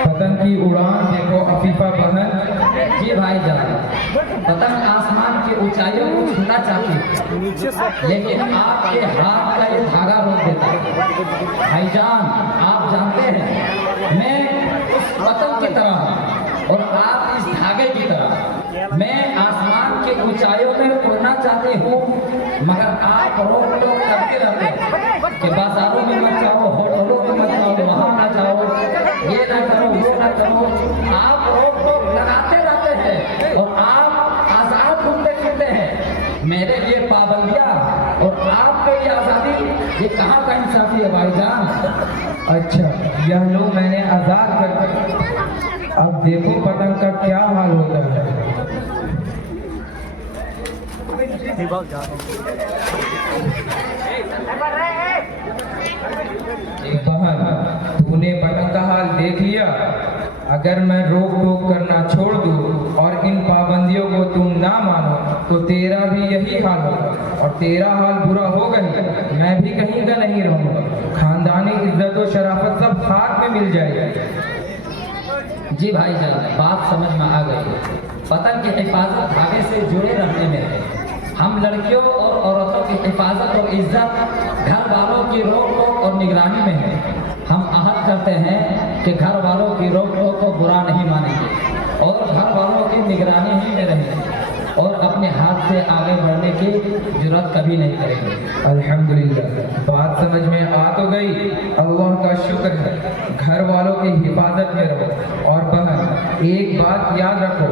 पतंग की उड़ान देखो अफीफा बहन। जी भाई जान, पतंग आसमान की ऊंचाइयों को छूना चाहती है, लेकिन आपके हाथ का ये धागा रोक देता है। भाईजान, आप जानते हैं मैं उस पतंग की तरह हूं और आप इस धागे की तरह। मैं आसमान की ऊंचाइयों में उड़ना चाहती हूँ, मगर आप रोक टोक करते रहते हैं कि बाजारों में मत जाओ, होटलों में मत जाओ, वहाँ ना जाओ, ये ना करो, वो ना करो। आप रोक टोक लगाते रहते हैं और आप आजाद घूमते फिरते हैं। मेरे लिए पाबंदियाँ और आपको ये आज़ादी, ये कहाँ का इंसाफी है भाईजान? अच्छा, यह लो मैंने आजाद कर दिया। अब देखो पतंग का क्या हाल होता है। बहन, तूने पतंग का हाल देख लिया। अगर मैं रोक टोक करना छोड़ दूं और इन पाबंदियों को तुम ना मानो तो तेरा भी यही हाल होगा, और तेरा हाल बुरा होगा ही, मैं भी कहीं का नहीं रहूंगा। खानदानी इज्जत और शराफत सब खाक में मिल जाएगी। जी भाई जान, बात समझ में आ गई। पतंग की हिफाजत धागे से जुड़े रहने में है। हम लड़कियों और औरतों की हिफाजत और इज्जत घर वालों की रोक टोक और निगरानी में है। हम अहद करते हैं कि घर वालों की रोक टोक को बुरा नहीं मानेंगे और घर वालों की निगरानी ही में रहेंगे और अपने हाथ से आगे बढ़ने की जुर्रत कभी नहीं करेंगे। अल्हम्दुलिल्लाह, बात समझ में आ तो गई। अल्लाह का शुक्र है। घर वालों की हिफाजत में रहो। और बहन, एक बात याद रखो,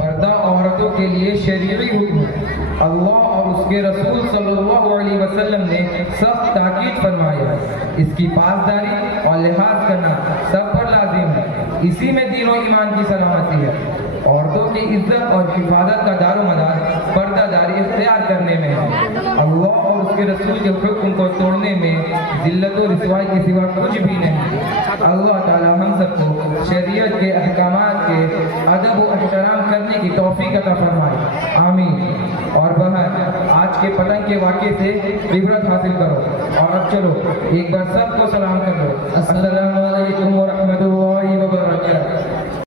पर्दा औरतों के लिए शरीई हुक्म है। अल्लाह और उसके रसूल सल्लल्लाहु अलैहि वसल्लम ने सख्त ताकीद फरमाया है। इसकी पासदारी और लिहाज करना सब पर लाजिम है। इसी में दीन और ईमान की सलामती है। औरतों की इज्जत और हिफाजत का दारोमदार पर्दादारी इख्तियार करने में है। अल्लाह और उसके रसूल के हुक्म को तोड़ने में जिल्लत और रिसवाई के सिवा कुछ भी नहीं। अल्लाह ताला हम सबको शरीयत के अहकामात के अदब व एहतराम करने की तौफीक अता फरमाए, आमीन। और बहन, आज के पतंग के वाक़े से इबरत हासिल करो। और अब चलो एक बार सबको सलाम कर लो। अस्सलामु अलैकुम व रहमतुल्लाहि व बरकातहू।